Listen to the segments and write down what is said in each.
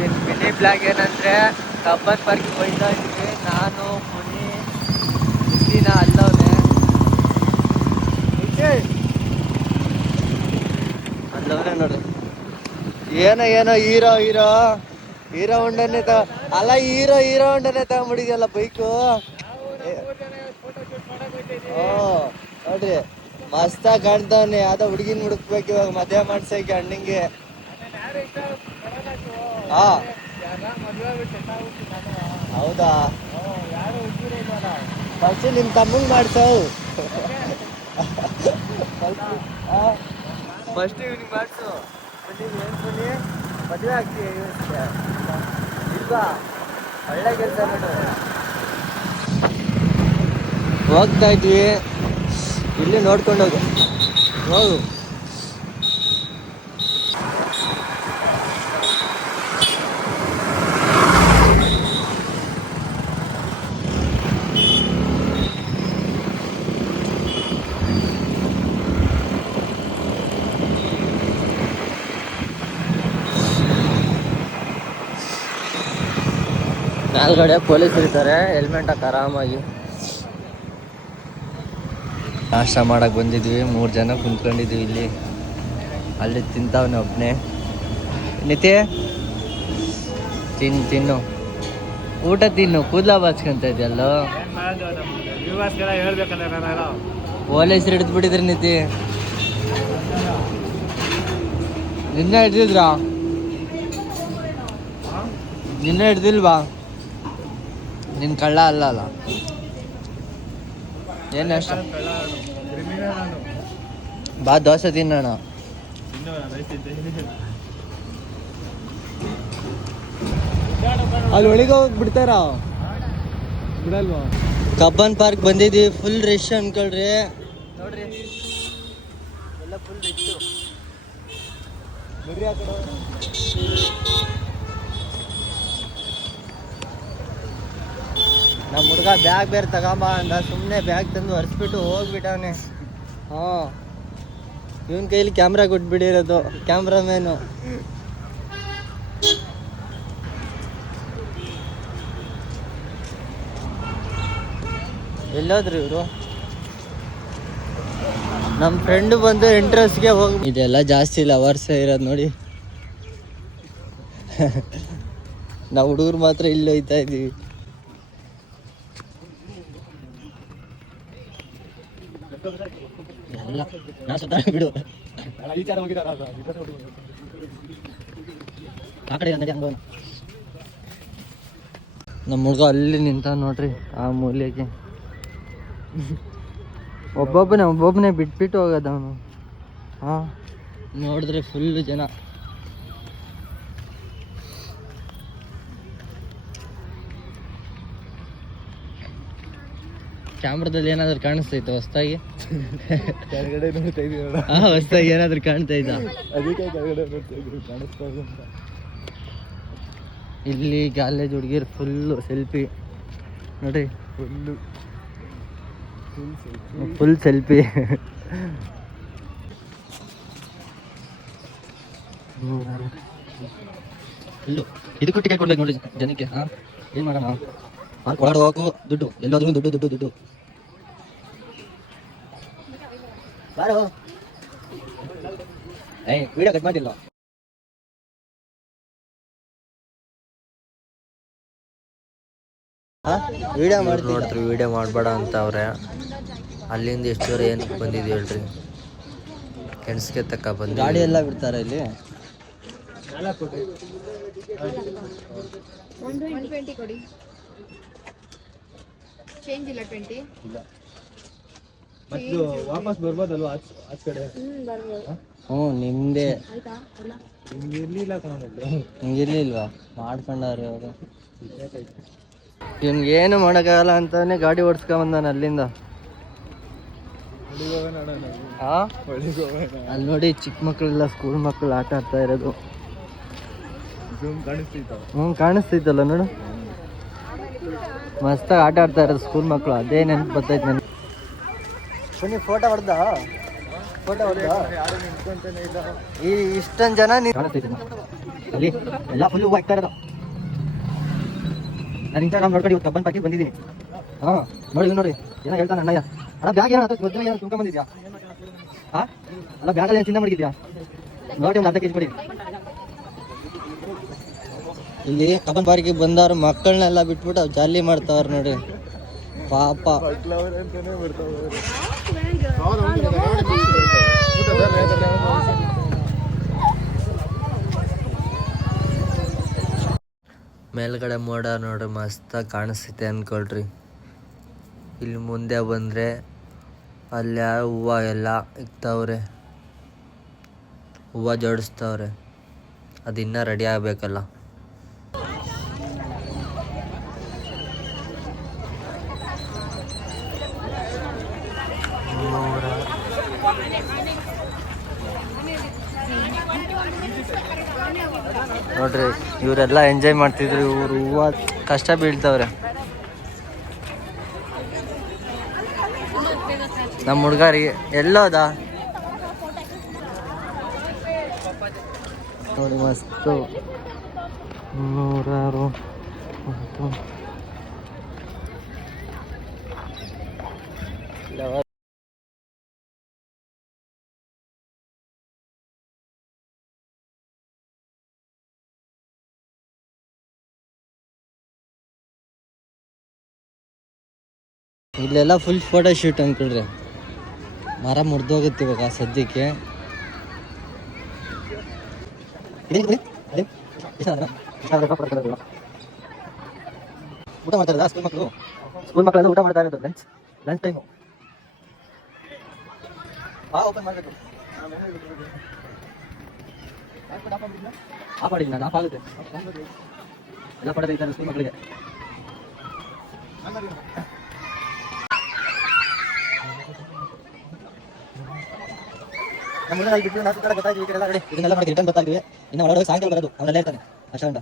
ಇವತ್ತಿನ mini blog ಏನಂದರೆ Cubbon ಪಾರ್ಕಿಗೆ ಹೋಗ್ತಾ ಇದ್ವಿ. ನಾನು ಮುನಿ ಇಲ್ಲಿನ ಅಲ್ಲವನೇ ನೋಡ್ರಿ. ಏನೋ ಹೀರೋ ಹೊಂಡನೆ ಅಲ್ಲ ಹೀರೋ ಹೊಂಡನೆ ತಗೊಂಡ್ಬಿಟ್ಟಿದ್ಯಲ್ಲ ಬೈಕು. ನೋಡ್ರಿ ಮಸ್ತಾಗಿ ಕಾಣ್ತಾವನೆ. ಯಾವ್ದೋ ಹುಡುಗಿನ ಹುಡುಕ್ಬೇಕು ಇವಾಗ ಮದುವೆ ಮಾಡ್ಸಕ್ಕೆ ಅಣ್ಣಂಗೆ. ಹೌದಾ? ಫಸ್ಟ್ ನಿಮ್ ತಮ್ಮಂಗ್ ಮಾಡ್ಸವು. ಫಸ್ಟ್ ಇವ್ನಿಗೆ ಮಾಡ್ಸು. ಮದುವೆ ಆಗ್ತೀಯ ಇಲ್ವಾ? ಒಳ್ಳೆ ಕೆಲಸ ನೋಡು. ಹೋಗ್ತಾ ಇದ್ವಿ, ಇಲ್ಲಿ ನೋಡ್ಕೊಂಡು ಹೋಗು. ಮೇಲ್ಗಡೆ ಪೊಲೀಸರು ಇದ್ದಾರೆ, ಹೆಲ್ಮೆಟ್ ಹಾಕಿ ಆರಾಮಾಗಿ. ನಾಷ್ಟ ಮಾಡಕ್ ಬಂದಿದ್ವಿ, 3 ಜನ ಕುಂತ್ಕೊಂಡಿದ್ವಿ ಇಲ್ಲಿ. ಅಲ್ಲಿ ತಿಂತಾವನೆ ಒಬ್ನೇ. ನಿತಿ ತಿನ್ನು ಊಟ ತಿನ್ನು. ಕೂದಲ ಬಾಚ್ಕೊಂತ ಇದೆಯಲ್ಲೋ. ಪೊಲೀಸರು ಹಿಡಿದು ಬಿಟ್ಟಿದ್ರಿ ನಿತಿ. ನಿನ್ನೆ ಹಿಡ್ದಿದ್ರಾ? ನಿನ್ನೆ ಹಿಡ್ದಿಲ್ವಾ? ನಿನ್ ಕಳ್ಳ ಅಲ್ಲ. ಏನು ಅಷ್ಟ ಬಾ ದೋಸೆ ತಿನ್ನೋಣ. ಅಲ್ಲಿ ಒಳಗೆ ಹೋಗಿ ಬಿಡ್ತಾರ ಬಿಡಲ್ವಾ? ಕಬ್ಬನ್ ಪಾರ್ಕ್ ಬಂದಿದ್ವಿ, ಫುಲ್ ರಶ್ ಅನ್ಕೊಳ್ರಿ. ನೋಡ್ರಿ ಎಲ್ಲ ಫುಲ್ ರಶ್. ನೋಡ್ರಿ ಆ ಕಡೆ ನಮ್ಮ ಹುಡುಗ ಬ್ಯಾಗ್ ಬೇರೆ ತಗೊಂಬ ಅಂದ. ಸುಮ್ಮನೆ ಬ್ಯಾಗ್ ತಂದು ಒರೆಸ್ಬಿಟ್ಟು ಹೋಗ್ಬಿಟ್ಟವನೆ. ಇವನ್ ಕೈಲಿ ಕ್ಯಾಮ್ರಾ ಕೊಟ್ಬಿಟ್ಟಿರೋದು, ಕ್ಯಾಮ್ರಾಮೇನು. ಎಲ್ಲೋದ್ರು ಇವರು? ನಮ್ಮ ಫ್ರೆಂಡ್ ಬಂದು ಇಂಟ್ರೆಸ್ಟ್ಗೆ ಹೋಗಿ. ಇದೆಲ್ಲ ಜಾಸ್ತಿ ಲವರ್ಸೇ ಇರೋದು ನೋಡಿ. ನಾವು ಹುಡುಗರು ಮಾತ್ರ ಇಲ್ಲಿ ಹೋಯ್ತಾ ಇದ್ದೀವಿ. ಬಿಡು ನಮ್ಮ ಹುಡುಗ ಅಲ್ಲಿ ನಿಂತ ನೋಡ್ರಿ, ಆ ಮೂಲೆಗೆ. ಒಬ್ಬೊಬ್ಬನೇ ಬಿಟ್ಬಿಟ್ಟು ಹೋಗೋದ ಅವನು. ನೋಡಿದ್ರೆ ಫುಲ್ ಜನ. ಕ್ಯಾಮ್ರಾದಲ್ಲಿ ಏನಾದ್ರು ಕಾಣಿಸ್ತೈತೆ ಹೊಸ್ತಾಗಿ? ಕೆಳಗಡೆ ನೋಡ್ತಾ ಇದೀವಿ. ಹೊಸ್ತಾಗಿ ಏನಾದ್ರು ಕಾಣ್ತಾ ಇದ್ದ? ಅದಕ್ಕೆ ಕೆಳಗಡೆ ನೋಡ್ತಾ ಇದ್ವಿ, ಕಾಣಿಸ್ತಾ ಇದೆ ಅಂತ. ಇಲ್ಲಿ ಕಾಲೇಜ್ ಹುಡುಗಿರ್ ಫುಲ್ಲು ಸೆಲ್ಫಿ ನೋಡಿ. Full selfie. ಇದಕ್ಕೂ ಟಿಕೆಟ್ ಕೊಡ್ಬೇಕು ನೋಡಿ ಜನಕ್ಕೆ. ಏನ್ ಮಾಡೋಣ? ಓಡಾಡುವಾಗೂ ದುಡ್ಡು, ಎಲ್ಲಾದ್ರೂ ದುಡ್ಡು. ಬಾರೋ ವಿಡಿಯೋ ಕಟ್ ಮಾಡಿಲ್ಲ. ವಿಡಿಯೋ ನೋಡ್ರಿ, ವಿಡಿಯೋ ಮಾಡಬೇಡ ಅಂತ ಅವ್ರೆ. ಅಲ್ಲಿಂದ ಎಷ್ಟುವರೆ ಏನಕ್ಕೆ ಬಂದಿದ್ವಿ ಹೇಳ್ರಿ? ಕೆಣಸ್ಗೆ ತಕ್ಕ ಬಂದು ಗಾಡಿ ಎಲ್ಲ ಬಿಡ್ತಾರೆ ಇಲ್ಲಿ. ಚೇಂಜ್ ಇಲ್ಲ 20 ಇಲ್ಲ. ಮತ್ತೆ ವಾಪಸ್ ಬರ್ಬೋದಲ್ವಾ ಆಚ ಕಡೆ? ನಿಮ್ದೇ ಹಿಂಗಿರ್ಲಿಲ್ವಾ? ಮಾಡ್ಕೊಂಡವ್ರೆ ಅವರು. ಇವ್ನಿಗೆ ಏನು ಮಾಡೋಕ್ಕಾಗಲ್ಲ ಅಂತಾನೆ ಗಾಡಿ ಓಡಿಸ್ಕೊಂಬಂದಾನ ಅಲ್ಲಿಂದ. ಅಲ್ಲಿ ನೋಡಿ ಚಿಕ್ಕ ಮಕ್ಕಳೆಲ್ಲ, ಸ್ಕೂಲ್ ಮಕ್ಕಳು ಆಟ ಆಡ್ತಾ ಇರೋದು. ಕಾಣಿಸ್ತೈತಲ್ಲ ನೋಡು, ಮಸ್ತಾಗಿ ಆಟ ಆಡ್ತಾ ಇರೋದು ಸ್ಕೂಲ್ ಮಕ್ಕಳು. ಅದೇ ನೆನಪು ಬರ್ತೈತೆ ನನಗೆ. ಬನ್ನಿ ಫೋಟೋ ಹೊಡೆದ ಈ ಇಷ್ಟೊಂದು ಜನ ಅಲ್ಲಿ ಎಲ್ಲ ಫುಲ್ ಹೂವು ಹಾಕ್ತಾ ಇರೋದು. ನಾನು ಇನ್ಸ್ಟಾಗ್ರಾಮ್ ನೋಡ್ಕೊಂಡು ಇವತ್ತು ಕಬ್ಬನ್ ಪಾರ್ಕಿಗೆ ಬಂದಿದ್ದೀನಿ. ಹಾಂ ನೋಡಿ ನೋಡಿ ಏನೋ ಹೇಳ್ತಾನೆ ಅಣ್ಣಯ್ಯ. ಅಣ್ಣ ಬ್ಯಾಗ್ ಏನೋ ಮೊದಲು ಏನೋ ತುಂಬ್ಕೊಂಡ್ಬಂದಿದ್ಯಾ? ಹಾಂ ಅಲ್ಲ ಬ್ಯಾಗಲ್ಲಿ ಏನು ಚಿನ್ನ ಮಾಡಿದ್ಯಾ? ನೋಡಿ ಒಂದು ಅರ್ಧ ಕೆಜಿ ಕೊಡಿ. ಇಲ್ಲಿ ಕಬ್ಬನ್ ಪಾರ್ಕಿಗೆ ಬಂದವ್ರು ಮಕ್ಕಳನ್ನೆಲ್ಲ ಬಿಟ್ಬಿಟ್ಟು ಅವ್ರು ಜಾಲಿ ಮಾಡ್ತಾವ್ರು ನೋಡಿ ಪಾಪ. ಮೇಲ್ಗಡೆ ಮೋಡ ನೋಡ್ರಿ ಮಸ್ತಾಗಿ ಕಾಣಿಸ್ತೈತೆ ಅಂದ್ಕೊಳ್ರಿ. ಇಲ್ಲಿ ಮುಂದೆ ಬಂದರೆ ಅಲ್ಲಿ ಹೂವು ಎಲ್ಲ ಇಕ್ತವ್ರೆ, ಹೂವು ಜೋಡಿಸ್ತವ್ರೆ. ಅದು ಇನ್ನೂ ರೆಡಿ ಆಗಬೇಕಲ್ಲ. ನೋಡ್ರಿ ಇವರೆಲ್ಲ ಎಂಜಾಯ್ ಮಾಡ್ತಿದ್ರು. ಇವ್ರು ಹೂವು ಕಷ್ಟ ಬೀಳ್ತವ್ರೆ. ನಮ್ಮ ಹುಡುಗರಿಗೆ ಎಲ್ಲೋದ ನೋಡಿ ಮಸ್ತು. ನೂರಾರು ಇಲ್ಲೆಲ್ಲ ಫುಲ್ ಫೋಟೋ ಶೂಟ್ ಅಂದ್ಕೊಳ್ರಿ. ಮರ ಮುರಿದೋಗುತ್ತೆ ಇವಾಗ ಸದ್ಯಕ್ಕೆ. ಊಟ ಮಾಡ್ತಾರಲ್ಲ ಸ್ಕೂಲ್ ಮಕ್ಕಳೆಲ್ಲ ಊಟ ಮಾಡ್ತಾ ಇರೋದು. ಲಂಚ್ ಟೈಮು ಓಪನ್ ಮಾಡಬೇಕು. ಆಫ್ ಮಾಡಿದ್ದೀನಿ ನಾನು, ಆಫ್ ಆಗುತ್ತೆ ಎಲ್ಲ ಪಡೆದ ಇದ್ದಾರೆ ಸ್ಕೂಲ್ ಮಕ್ಕಳಿಗೆ. ನಮ್ಮ ಊರಲ್ಲಿ ಬಿಟ್ಟು ನಾವು ಕಡೆ ಗೊತ್ತಾಯ್ತು. ಈ ಕಡೆ ಎಲ್ಲ ರೆಡಿ ಇದನ್ನೆಲ್ಲ ಮಾಡಿ ರಿಟರ್ನ್ ಬರ್ತಾ ಇದ್ವಿ. ಇನ್ನು ಒಳಗಡೆ ಸಾಯಂಕಾಲ ಬರೋದು ಅವರೆಲ್ಲ ಇರ್ತಾನೆ ಅಷ್ಟ ಉಂಟ.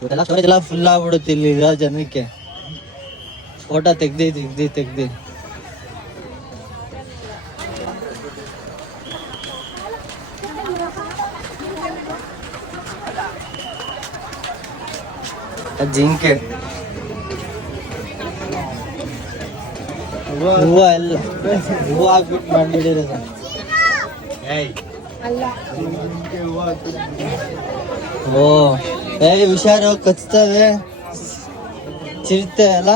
ಇವತ್ತೆಲ್ಲ ಸ್ಟೋರೇಜ್ ಎಲ್ಲ ಫುಲ್ ಆಗ್ಬಿಡುತ್ತೆ ಇಲ್ಲಿ ಇರೋ ಜನಕ್ಕೆ. ಫೋಟೋ ತೆಗ್ದು ಜಿಂಕೆ ಹೂವು ಎಲ್ಲ ಹೂವು ಹಾಕ್ಬಿಟ್ಟು ಮಾಡ್ಬಿಟ್ಟಿರೋದು. ಓ ಹುಷಾರು ಕಚ್ತವೆ ಚಿರತೆ ಅಲ್ಲ.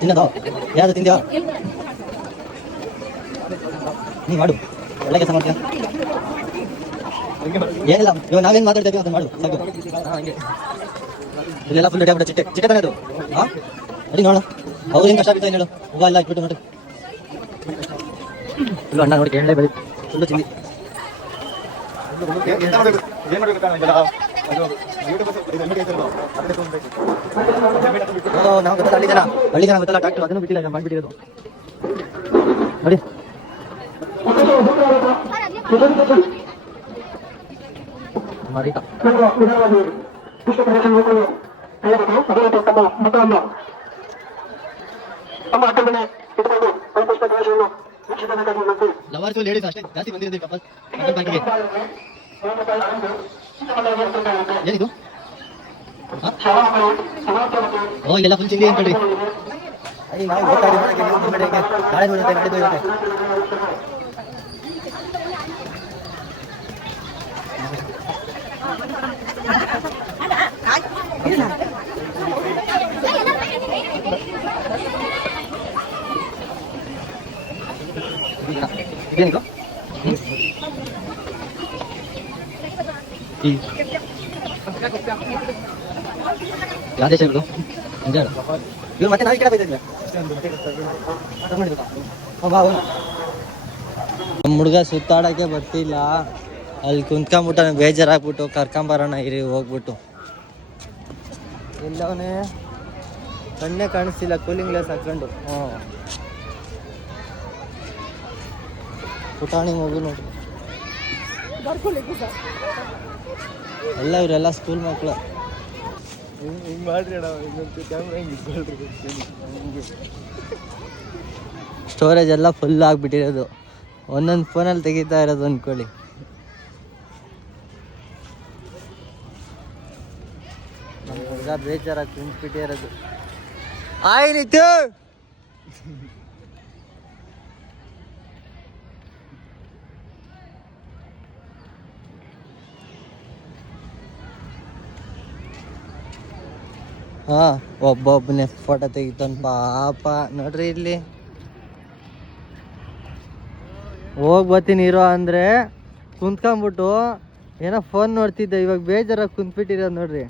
ತಿನ್ನೋದು ಯಾವ್ದು ತಿಂದ್ಯಾ? ನೀ ಮಾಡು, ಎಲ್ಲ ಕೆಲಸ ಮಾಡ್ತೀಯ. ಏನಿಲ್ಲ ಇವಾಗ ನಾವೇನು ಮಾತಾಡ್ತಾ ಇದೀವಿ ಅದನ್ನ ಮಾಡು ಸಾಕು. ಹಂಗೆ ಇಲ್ಲೆಲ್ಲ ಫುಲ್ ರೆಡಿ ಆಗ್ಬಿಟ್ಟು ಚಿಟ್ಟೆ ತಾನೆ ಅದು. ಹಾಂ ಅಡಿ ನೋಡು ಅವ್ರು ಹೆಂಗೆ ಕಷ್ಟ ಆಗ್ತಾನೆ ಹೇಳು. ಹೂವು ಎಲ್ಲ ಇಟ್ಬಿಟ್ಟು ನೋಡಿ ಫುಲ್ಲು ಅಣ್ಣ ನೋಡಿ ಕೇಳಲೇ ಬೆಳಿ ಫುಲ್ಲು ತಿಂದಿ. ನಾವು ಗೊತ್ತಲ್ಲ ಹಳ್ಳಿ ಜನ ಗೊತ್ತಲ್ಲ ಡಾಕ್ಟರ್ ಅದನ್ನು ಬಿಟ್ಟಿಲ್ಲ ಮಾಡಿಬಿಟ್ಟಿರೋದು ನೋಡಿ. ಲವರ್ಸ್ ಲೇಡೀಸ್ ಅಷ್ಟೇ ಜಾಸ್ತಿ ಬಂದಿರೋದು ಕಪಲ್ ಪಾರ್ಟಿಗೆ. ಏನಿದು? ಓ ಇಲ್ಲೆಲ್ಲ ಫುಲ್ ಚಿಂದಿ ಅನ್ಕೊಳ್ರಿ. ನಾವು ಹೋಗ್ತಾ ಇದ್ದೀವಿ ನಾಳೆ ನೋಡುತ್ತೆ ನಾಡಿದ್ದು ಇರುತ್ತೆ. ಇದೇನಿದು? ಯಾವ ದೇಶ ಇರೋದು? ಇವ್ರು ಮತ್ತೆ ನಾವು ಈ ಕಡೆ ಬೈತಿದ್ವಿ. ನಮ್ಮ ಹುಡುಗ ಸುತ್ತಾಡೋಕ್ಕೆ ಬರ್ತಿಲ್ಲ, ಅಲ್ಲಿ ಕುಂತ್ಕೊಂಬಿಟ್ಟ ಬೇಜಾರಾಗ್ಬಿಟ್ಟು ಕರ್ಕೊಂಬರೋಣ ಇರಿ ಹೋಗ್ಬಿಟ್ಟು. ಎಲ್ಲವನೇ ಕಣ್ಣೇ ಕಾಣಿಸ್ತಿಲ್ಲ, ಕೂಲಿಂಗ್ ಗ್ಲಾಸ್ ಹಾಕೊಂಡು. ಪುಟಾಣಿ ಮಗು ನೋಡಿ, ಎಲ್ಲ ಇವರೆಲ್ಲ ಸ್ಕೂಲ್ ಮಕ್ಕಳು. ಹಿಂಗೆ ಮಾಡ್ರಿ ಸ್ಟೋರೇಜ್ ಎಲ್ಲ ಫುಲ್ ಆಗಿಬಿಟ್ಟಿರೋದು, ಒಂದೊಂದು ಫೋನಲ್ಲಿ ತೆಗಿತಾ ಇರೋದು ಅಂದ್ಕೊಳ್ಳಿ. ನಮ್ಮ ಹುಡುಗ ಬೇಜಾರಾಗಿ ಕುಂತ್ಬಿಟ್ಟಿರೋದು. ಆಯ್ತು ಹಾ, ಒಬ್ಬೊಬ್ಬನೇ ಫೋಟೋ ತೆಗಿತಾನ ಪಾಪ. ನೋಡ್ರಿ ಇಲ್ಲಿ ಹೋಗಿ ಬರ್ತೀನಿ ಇರೋ ಅಂದರೆ ಕುಂತ್ಕೊಂಬಿಟ್ಟು ಏನೋ ಫೋನ್ ನೋಡ್ತಿದ್ದೆ, ಇವಾಗ ಬೇಜಾರಾಗಿ ಕುಂತ್ಬಿಟ್ಟಿರೋದು ನೋಡ್ರಿ.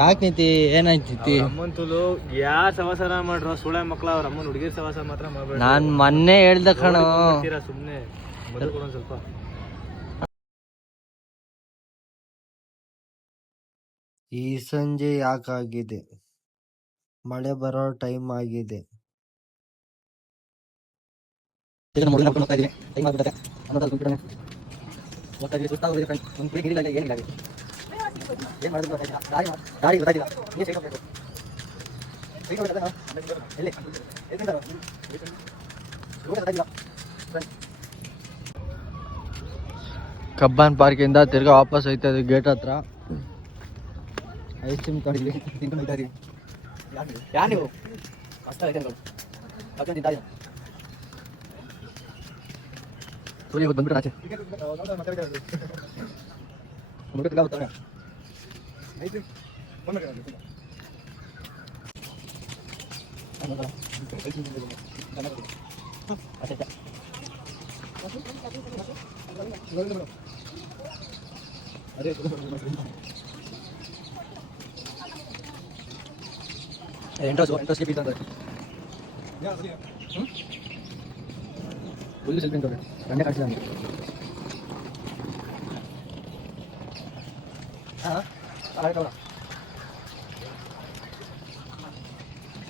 ಯಾಕೆ ನೀತಿ ಏನಾಯ್ತಿ? ಅಮ್ಮಂತುಲು ಯಾರು ಸವಾಸನ ಮಾಡ್ರೋ ಸುಳೆ ಮಕ್ಳು, ಅವ್ರ ಅಮ್ಮನ ಹುಡುಗಿರ್ ಸವಾಸ ಮಾತ್ರ ಮಾಡ್ಬೇಡ. ನಾನು ಮೊನ್ನೆ ಹೇಳ್ದೆ ಕಣೋ, ಸುಮ್ಮನೆ ಮೊದಲು ಕೊಡೋಣ ಸ್ವಲ್ಪ. ಈ ಸಂಜೆ ಯಾಕಾಗಿದೆ, ಮಳೆ ಬರೋ ಟೈಮ್ ಆಗಿದೆ. ಕಬ್ಬನ್ ಪಾರ್ಕಿಂದ ತಿರ್ಗಾ ವಾಪಸ್ ಹೋಯ್ತಾ ಇದ್ವಿ ಗೇಟ್ ಹತ್ರ. ಐಸ್ ಕ್ರೀಮ್ ತಗೊಂಡಿದ್ವಿ, ತಿನ್ಕೊಂಡು ಹೋಗ್ತಾ ಇದೀವಿ. ಯಾರು ನೀವು ಸೂರ್ಯ ಬಂದ್ಬಿಟ್ಟು ಆಚೆ ಬರ್ತಾನೆ. ಎಂಟ್ರೆನ್ಸ್ಗೆ ಫೀಸ್ ಅಂತ ಫುಲ್ ಸೆಲ್ಫಿ ಅಂತ ಗಂಡೆ ಕಾಣಿಸಿದ.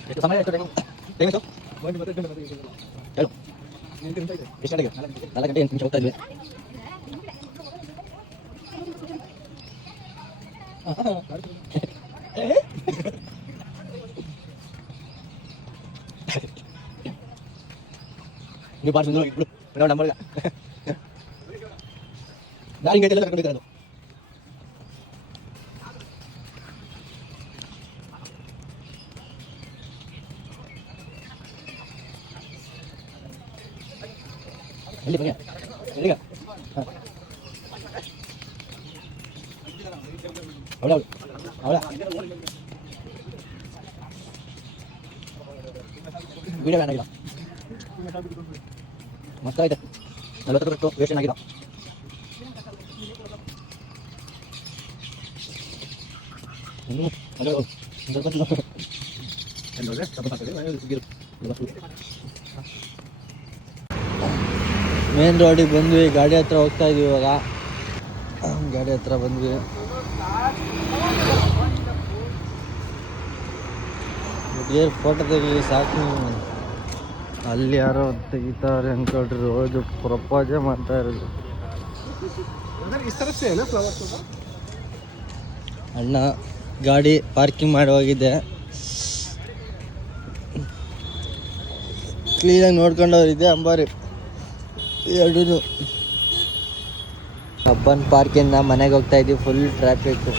ಎಷ್ಟು ಸಮಯ ಆಯಿತು? ಟೈಮ್ ಎಷ್ಟು? ಹೇಳು. ಎಷ್ಟು ಗಂಟೆಗೆ? 4 ಗಂಟೆ 8 ನಿಮಿಷ ಹೋಗ್ತಾ ಇದ್ವಿ. ನೀವು ಬಾರ್ ಸುಂದರ ಇಬ್ರು ನಮ್ಮಲ್ಗ ನಾನು ಹಿಂಗೆ ಎಲ್ಲ ಕರ್ಕೊಂಡಿದ್ದೆ. ಎಲ್ಲಿ ಬಗೆ ಎಲ್ಲಿಗ ಅವಳ ಅವಳ ವಿಡಿಯೋ ಏನಾಗಿಲ್ಲ, ಮಸ್ತಾಗಿದೆ. 40 ವೇಷನ್ ಏನಾಗಿಲ್ಲ. ಮೇನ್ ರೋಡಿಗೆ ಬಂದ್ವಿ, ಗಾಡಿ ಹತ್ರ ಹೋಗ್ತಾ ಇದೀವಿ. ಇವಾಗ ಗಾಡಿ ಹತ್ರ ಬಂದ್ವಿ. ಹುಡುಗಿಯರು ಫೋಟೋ ತೆಗಿ ಸಾಕು. ಅಲ್ಲಿ ಯಾರೋ ತೆಗಿತಾರೆ ಅಂದ್ಕೊಳ್ರಿ, ರೋಜು ಪ್ರಪೋಜೇ ಮಾಡ್ತಾ ಇರೋದು. ಅಣ್ಣ ಗಾಡಿ ಪಾರ್ಕಿಂಗ್ ಮಾಡಿ ಹೋಗಿದ್ದೆ, ಕ್ಲೀನಾಗಿ ನೋಡ್ಕೊಂಡವ್ರಿದೆ ಅಂಬಾರಿ ಎರಡೂ. ಕಬ್ಬನ್ ಪಾರ್ಕಿಂದ ಮನೆಗೆ ಹೋಗ್ತಾ ಇದ್ದೀವಿ, ಫುಲ್ ಟ್ರಾಫಿಕ್ಕು.